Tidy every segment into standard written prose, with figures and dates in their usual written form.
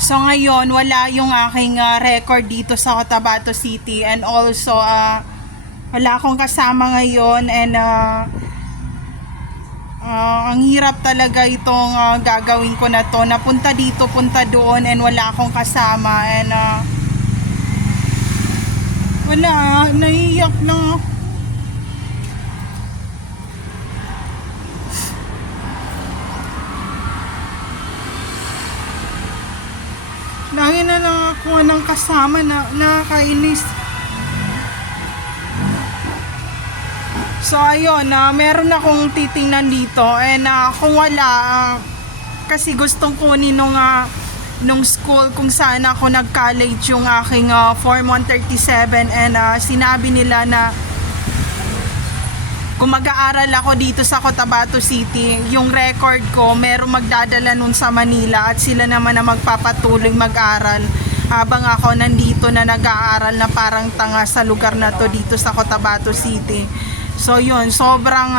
So ngayon, wala yung aking record dito sa Cotabato City, and also wala akong kasama ngayon, and ang hirap talaga itong gagawin ko na to, napunta dito, punta doon, and wala akong kasama, and wala, naiiyak na. Lagi na lang ako ng kasama na nakakainis. So ayun, meron akong titingnan dito, and kung wala, kasi gustong kunin nung school kung saan ako nag-college yung aking Form 137, and sinabi nila na kung mag-aaral ako dito sa Cotabato City, yung record ko merong magdadala nun sa Manila, at sila naman na magpapatuloy mag-aral habang ako nandito na nag-aaral na parang tanga sa lugar na to dito sa Cotabato City. So yun, sobrang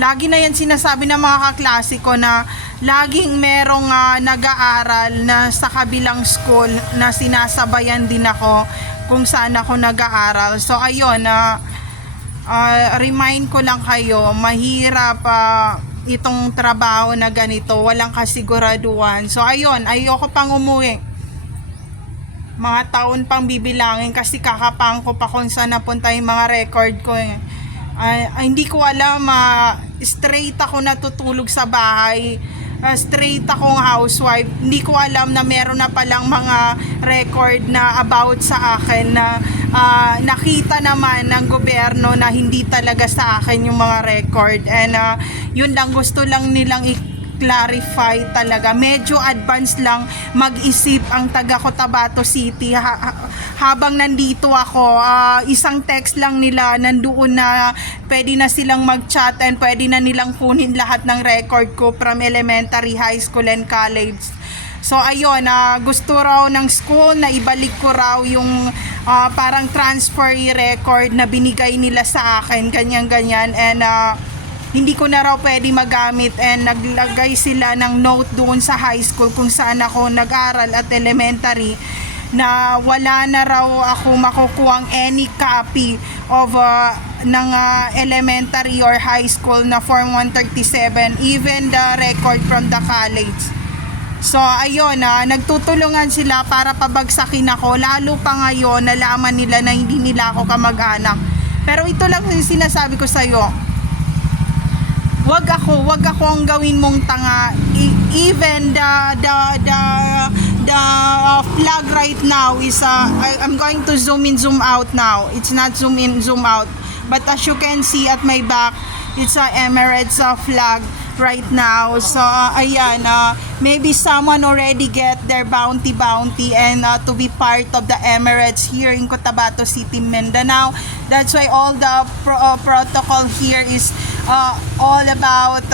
lagi na yan sinasabi ng mga kaklase ko na laging merong nag-aaral na sa kabilang school na sinasabayan din ako kung saan ako nag-aaral. So ayun, remind ko lang kayo, mahirap itong trabaho na ganito, walang kasiguraduhan. So ayun, ayoko pang umuwi, mga taon pang bibilangin, kasi kakapang ko pa kung saan napunta yung mga record ko eh. Hindi ko alam, straight ako natutulog sa bahay, straight akong housewife. Hindi ko alam na meron na palang mga record na about sa akin na nakita naman ng gobyerno na hindi talaga sa akin yung mga record, and yun lang, gusto lang nilang i-clarify talaga. Medyo advance lang mag-isip ang taga Cotabato City. Habang nandito ako, isang text lang nila, nandoon na pwede na silang mag-chat, and pwede na nilang kunin lahat ng record ko from elementary, high school, and college. So ayun, gusto raw ng school na ibalik ko raw yung parang transfer record na binigay nila sa akin, ganyan-ganyan, and hindi ko na raw pwede magamit, and naglagay sila ng note doon sa high school kung saan ako nag-aral at elementary, na wala na raw ako makukuhang any copy of ng elementary or high school na Form 137, even the record from the college. So ayun, nagtutulungan sila para pabagsakin ako, lalo pa ngayon nalaman nila na hindi nila ako kamag-anak. Pero ito lang yung sinasabi ko sa'yo, wag ako ang gawin mong tanga. Even the flag right now is I'm going to zoom in, zoom out now. It's not zoom in, zoom out, but as you can see at my back, it's a Emirates flag right now. So ayan, maybe someone already get their bounty, and to be part of the Emirates here in Cotabato City, Mindanao. That's why all the protocol here is all about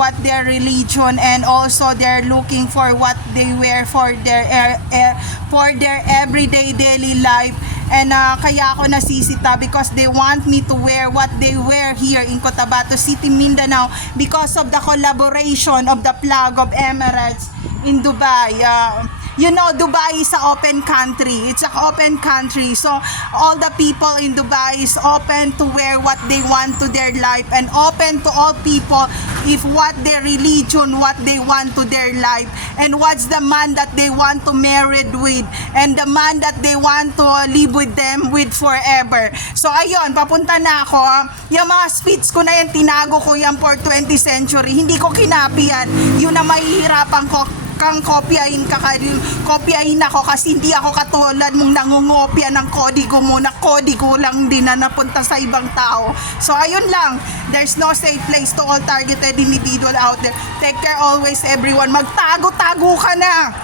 what their religion, and also they're looking for what they wear for their everyday daily life. And kaya ako nasisita because they want me to wear what they wear here in Cotabato City, Mindanao, because of the collaboration of the flag of Emirates in Dubai. You know, Dubai is an open country. It's an open country. So all the people in Dubai is open to wear what they want to their life, and open to all people if what their religion, what they want to their life, and what's the man that they want to marry with, and the man that they want to live with them with forever. So ayun, papunta na ako. Yung mga speech ko na yan, tinago ko yan for 20th century. Hindi ko kinapi yan. Yun na mahihirapan ko kang kopyahin kopyahin ako, kasi hindi ako katulad mong nangungopya ng kodigo mo, na kodigo lang din na napunta sa ibang tao. So ayun lang, there's no safe place to all targeted individual out there. Take care always everyone. Magtago-tago ka na.